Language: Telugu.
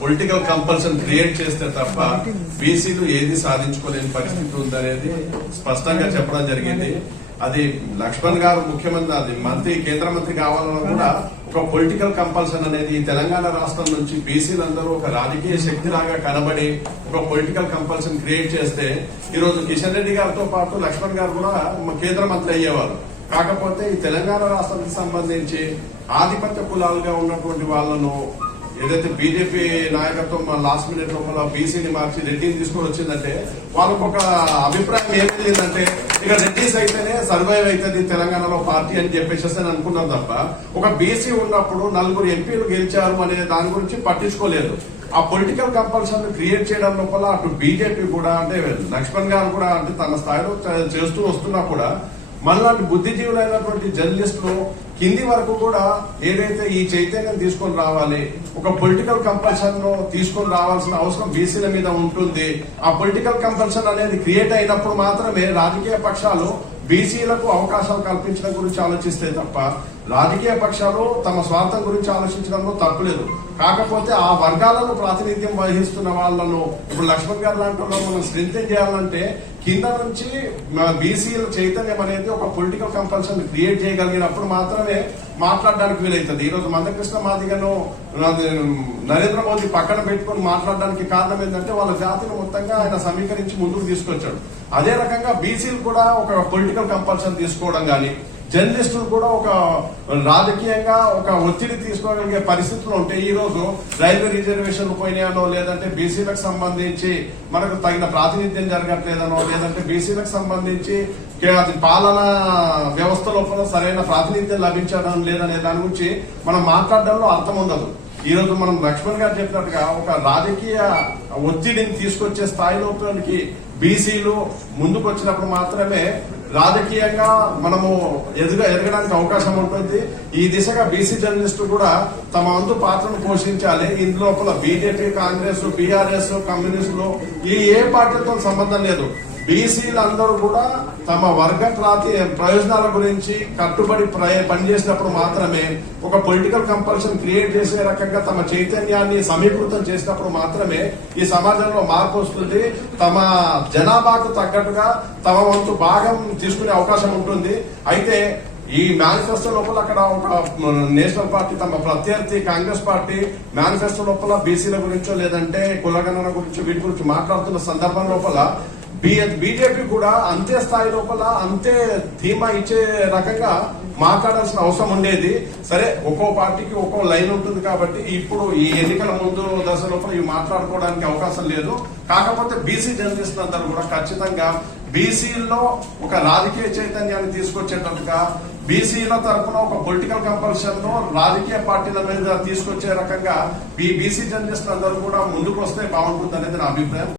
పొలిటికల్ కంపల్షన్ క్రియేట్ చేస్తే తప్ప బీసీలు ఏది సాధించుకోలేని పరిస్థితి ఉందనేది స్పష్టంగా చెప్పడం జరిగింది. అది లక్ష్మణ్ గారు ముఖ్యమంత్రి అది మంత్రి కేంద్ర మంత్రి కావాలన్నా కూడా ఒక పొలిటికల్ కంపల్షన్ అనేది ఈ తెలంగాణ రాష్ట్రం నుంచి బీసీలందరూ ఒక రాజకీయ శక్తిలాగా కనబడి ఒక పొలిటికల్ కంపల్షన్ క్రియేట్ చేస్తే ఈరోజు కిషన్ రెడ్డి గారితో పాటు లక్ష్మణ్ గారు కూడా కేంద్ర మంత్రి అయ్యేవారు. కాకపోతే ఈ తెలంగాణ రాష్ట్రానికి సంబంధించి ఆధిపత్య కులాలుగా ఉన్నటువంటి వాళ్ళను ఏదైతే బీజేపీ నాయకత్వం లాస్ట్ మినిట్ లోపల బీసీని మార్చి రెడ్డిని తీసుకొని వచ్చిందంటే వాళ్ళకు ఒక అభిప్రాయం ఏం తెలియదంటే ఇక రెడ్డిస్ అయితేనే సర్వైవ్ అవుతుంది తెలంగాణలో పార్టీ అని చెప్పేసి అని అనుకున్నాం తప్ప ఒక బీసీ ఉన్నప్పుడు నలుగురు ఎంపీలు గెలిచారు అనే దాని గురించి పట్టించుకోలేదు. ఆ పొలిటికల్ కంపల్షన్ క్రియేట్ చేయడం లోపల అటు బీజేపీ కూడా అంటే లక్ష్మణ్ గారు కూడా అంటే తన స్థాయిలో చేస్తూ వస్తున్నా కూడా మనలాంటి బుద్ధిజీవులైనటువంటి జర్నలిస్టులు కింది వరకు కూడా ఏదైతే ఈ చైతన్యం తీసుకొని రావాలి ఒక పొలిటికల్ కంపల్షన్ తీసుకొని రావాల్సిన అవసరం బీసీల మీద ఉంటుంది. ఆ పొలిటికల్ కంపల్షన్ అనేది క్రియేట్ అయినప్పుడు మాత్రమే రాజకీయ పక్షాలు బీసీలకు అవకాశాలు కల్పించడం గురించి ఆలోచిస్తే తప్ప రాజకీయ పక్షాలు తమ స్వార్థం గురించి ఆలోచించడంలో తప్పులేదు కాకపోతే ఆ వర్గాలను ప్రాతినిధ్యం వహిస్తున్న వాళ్ళను ఇప్పుడు లక్ష్మణ్ గారు లాంటి వాళ్ళు మనం స్ట్రెంగ్ చేయాలంటే కింద నుంచి బీసీల చైతన్యం అనేది ఒక పొలిటికల్ కంపల్షన్ క్రియేట్ చేయగలిగినప్పుడు మాత్రమే మాట్లాడడానికి వీలవుతుంది ఈరోజు మందకృష్ణ మాదిగను నరేంద్ర మోదీ పక్కన పెట్టుకొని మాట్లాడడానికి కారణం ఏంటంటే వాళ్ళ జాతిని మొత్తంగా ఆయన సమీకరించి ముందుకు తీసుకొచ్చాడు. అదే రకంగా బీసీలు కూడా ఒక పొలిటికల్ కంపల్షన్ తీసుకోవడం కానీ జర్నలిస్టులు కూడా ఒక రాజకీయంగా ఒక ఒత్తిడి తీసుకోగలిగే పరిస్థితులు ఉంటాయి ఈ రోజు రైల్వే రిజర్వేషన్లు పోయినాయనో లేదంటే బీసీలకు సంబంధించి మనకు తగిన ప్రాతినిధ్యం జరగట్లేదనో లేదంటే బీసీలకు సంబంధించి అది పాలన వ్యవస్థ లోపల సరైన ప్రాతినిధ్యం లభించడం లేదనే దాని గురించి మనం మాట్లాడడంలో అర్థం ఉండదు. ఈ రోజు మనం లక్ష్మణ్ గారు చెప్పినట్టుగా ఒక రాజకీయ ఒత్తిడిని తీసుకొచ్చే స్థాయిలోకి బీసీలు ముందుకు వచ్చినప్పుడు మాత్రమే రాజకీయంగా మనము ఎదుగ ఎదగడానికి అవకాశం ఉంటుంది. ఈ దిశగా బీసీ జర్నలిస్టులు కూడా తమ వంతు పాత్రను పోషించాలి. ఇందులోపల బీజేపీ కాంగ్రెస్ బీఆర్ఎస్ కమ్యూనిస్టులు ఈ ఏ పార్టీతో సంబంధం లేదు. బీసీలందరూ కూడా తమ వర్గ ప్రయోజనాల గురించి కట్టుబడి పనిచేసినప్పుడు మాత్రమే ఒక పొలిటికల్ కంపల్షన్ క్రియేట్ చేసే రకంగా తమ చైతన్యాన్ని సమీకృతం చేసినప్పుడు మాత్రమే ఈ సమాజంలో మార్పు వస్తుంది. తమ జనాభాకు తగ్గట్టుగా తమ వంతు భాగం తీసుకునే అవకాశం ఉంటుంది. అయితే ఈ మేనిఫెస్టో లోపల అక్కడ ఒక నేషనల్ పార్టీ తమ ప్రత్యర్థి కాంగ్రెస్ పార్టీ మేనిఫెస్టో లోపల బీసీల గురించో లేదంటే కులగణన గురించి వీటి గురించి మాట్లాడుతున్న సందర్భం లోపల బీజేపీ కూడా అంతే స్థాయి లోపల అంతే ధీమా ఇచ్చే రకంగా మాట్లాడాల్సిన అవసరం ఉండేది. సరే ఒక్కో పార్టీకి ఒక్కో లైన్ ఉంటుంది కాబట్టి ఇప్పుడు ఈ ఎన్నికల ముందు దశ లోపల ఇవి మాట్లాడుకోవడానికి అవకాశం లేదు. కాకపోతే బీసీ జర్నలిస్ట్ అందరూ కూడా ఖచ్చితంగా బీసీల్లో ఒక రాజకీయ చైతన్యాన్ని తీసుకొచ్చేటట్టుగా బీసీల తరఫున ఒక పొలిటికల్ కంపల్షన్లో రాజకీయ పార్టీల మీద తీసుకొచ్చే రకంగా ఈ బీసీ అందరూ కూడా ముందుకు వస్తే బాగుంటుంది అనేది నా అభిప్రాయం.